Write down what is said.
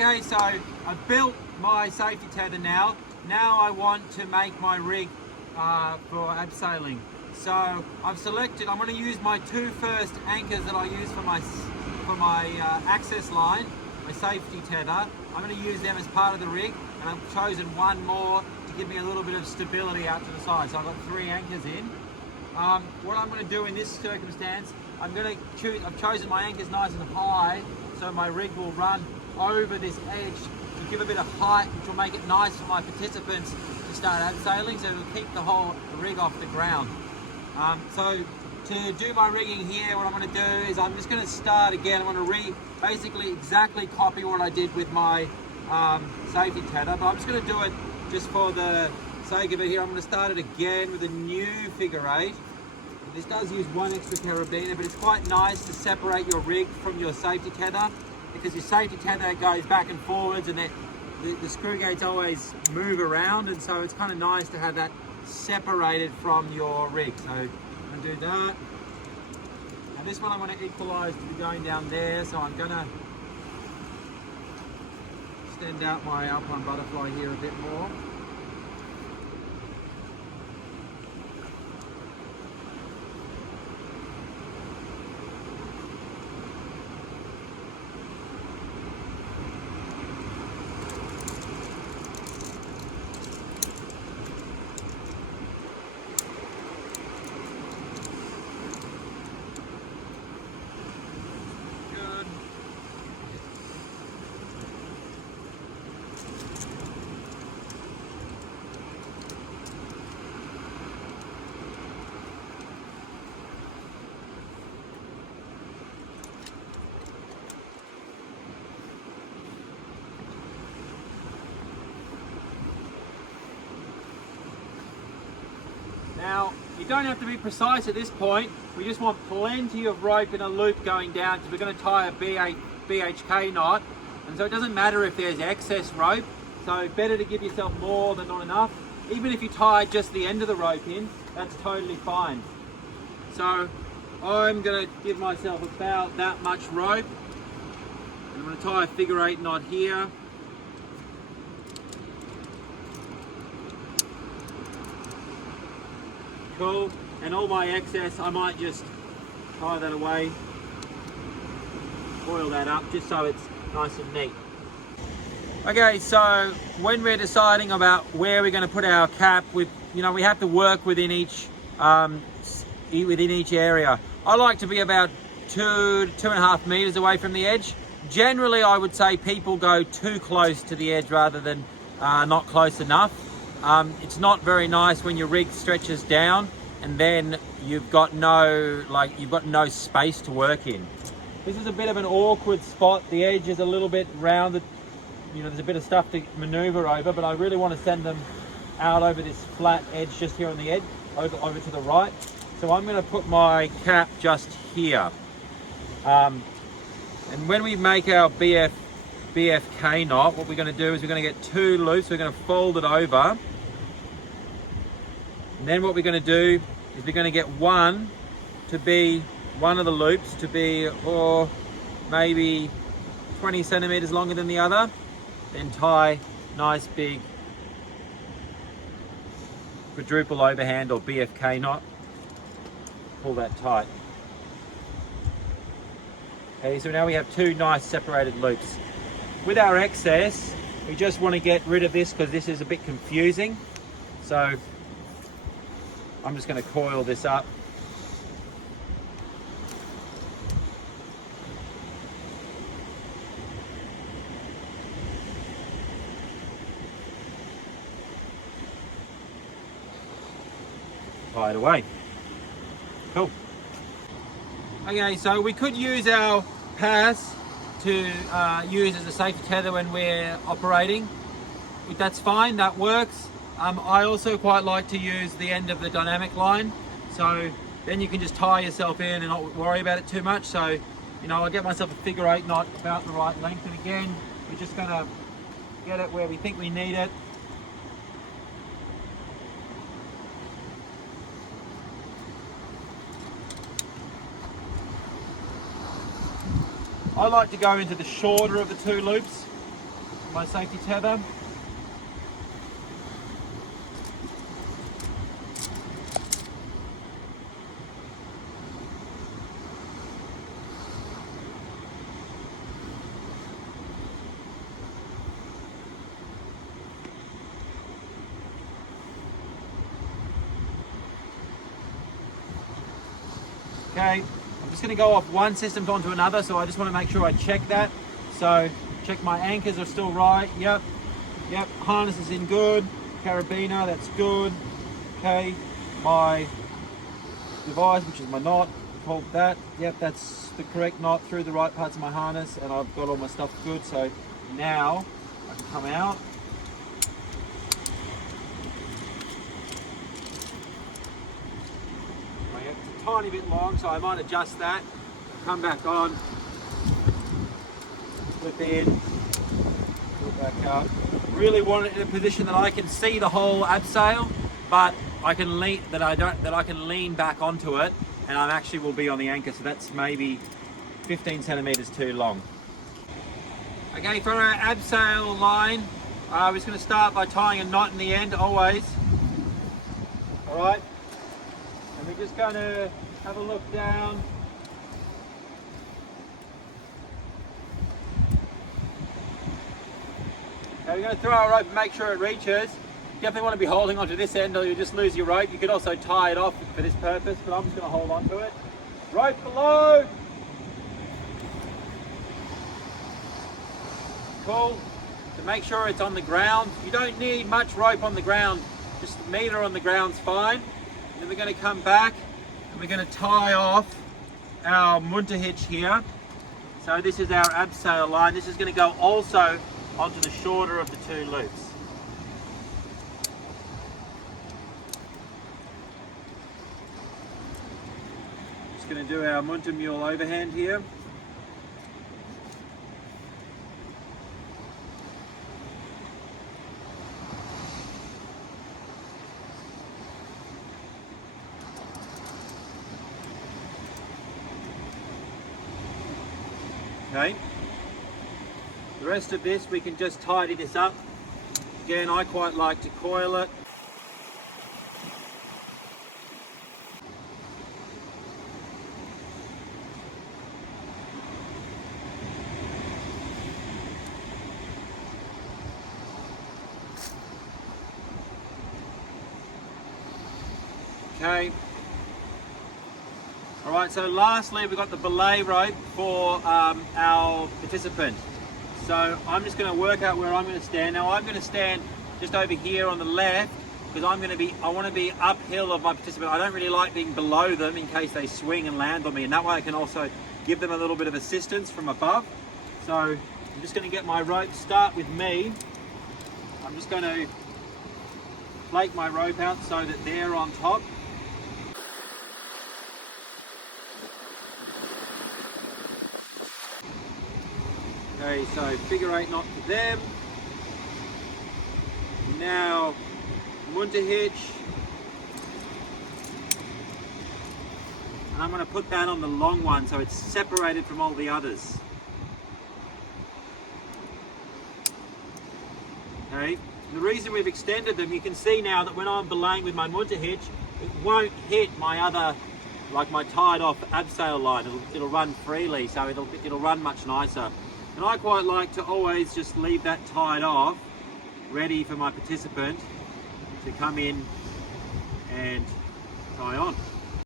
Okay, so I've built my safety tether now. Now I want to make my rig for abseiling. So I've selected, I'm going to use my two first anchors that I use for my access line, my safety tether. I'm going to use them as part of the rig, and I've chosen one more to give me a little bit of stability out to the side. So I've got 3 anchors in. What I'm going to do in this circumstance, I've chosen my anchors nice and high, so my rig will run over this edge to give a bit of height, which will make it nice for my participants to start abseiling, so it'll keep the whole rig off the ground. So to do my rigging here, what I'm going to do is I'm just going to start again. I'm going to basically exactly copy what I did with my safety tether, but I'm just going to do it just for the sake of it here. I'm going to start it again with a new figure 8. This does use 1 extra carabiner, but it's quite nice to separate your rig from your safety tether, because your safety tether goes back and forwards, and the screw gates always move around, and so it's kind of nice to have that separated from your rig. So I'm going to do that. And this one I'm going to equalize to be going down there, so I'm going to extend out my Alpine butterfly here a bit more. Now, you don't have to be precise at this point. We just want plenty of rope in a loop going down, because we're going to tie a BHK knot. And so it doesn't matter if there's excess rope. So better to give yourself more than not enough. Even if you tie just the end of the rope in, that's totally fine. So I'm going to give myself about that much rope. And I'm going to tie a figure 8 knot here. Cool. And all my excess, I might just tie that away, coil that up, just so it's nice and neat. Okay, so when we're deciding about where we're going to put our cap, we have to work within each area. I like to be about 2.5 meters away from the edge. Generally, I would say people go too close to the edge rather than not close enough. It's not very nice when your rig stretches down and then you've got no space to work in. This is a bit of an awkward spot. The edge is a little bit rounded. There's a bit of stuff to maneuver over, but I really want to send them out over this flat edge just here on the edge, over to the right. So I'm going to put my cap just here. And when we make our BFK knot, what we're going to do is we're going to get 2 loops. We're going to fold it over. And then what we're going to do is we're going to get one of the loops to be maybe 20 centimeters longer than the other. Then tie nice big quadruple overhand or BFK knot. Pull that tight. Okay, so now we have 2 nice separated loops. With our excess, we just want to get rid of this because this is a bit confusing. So I'm just going to coil this up. Tie it away. Cool. Okay, so we could use our pass to use as a safety tether when we're operating. That's fine, that works. I also quite like to use the end of the dynamic line, so then you can just tie yourself in and not worry about it too much. So, I'll get myself a figure 8 knot about the right length, and again, we're just going to get it where we think we need it. I like to go into the shorter of the 2 loops my safety tether. Okay, I'm just going to go off one system onto another, so I just want to make sure I check that. So check my anchors are still right. Yep, harness is in good. Carabiner, that's good. Okay, my device, which is my knot, hold that. Yep, that's the correct knot through the right parts of my harness, and I've got all my stuff good. So now I can come out. It's a tiny bit long, so I might adjust that. Come back on, flip in, flip back up. Really want it in a position that I can see the whole abseil, but I can lean I can lean back onto it, and I actually will be on the anchor. So that's maybe 15 centimeters too long. Okay, for our abseil line, we're just going to start by tying a knot in the end, always. All right, and we're just going to have a look down. Okay, we're going to throw our rope and make sure it reaches. You definitely want to be holding onto this end or you'll just lose your rope. You could also tie it off for this purpose, but I'm just going to hold on to it. Rope below. Cool. To make sure it's on the ground. You don't need much rope on the ground. Just a meter on the ground's fine. And then we're going to come back and we're going to tie off our munter hitch here. So this is our abseil line. This is going to go also onto the shorter of the two loops. Just going to do our munter mule overhand here. Okay. The rest of this we can just tidy this up. Again, I quite like to coil it. Okay. All right, so lastly we've got the belay rope for our participant. So I'm just going to work out where I'm going to stand. Now I'm going to stand just over here on the left because I want to be uphill of my participant. I don't really like being below them in case they swing and land on me, and that way I can also give them a little bit of assistance from above. So I'm just going to get my rope, start with me. I'm just going to flake my rope out so that they're on top. Okay, so figure 8 knot to them. Now, munter hitch. And I'm going to put that on the long one so it's separated from all the others. Okay, and the reason we've extended them, you can see now that when I'm belaying with my munter hitch, it won't hit my other, like my tied off abseil line. It'll run freely, so it'll run much nicer. And I quite like to always just leave that tied off, ready for my participant to come in and tie on.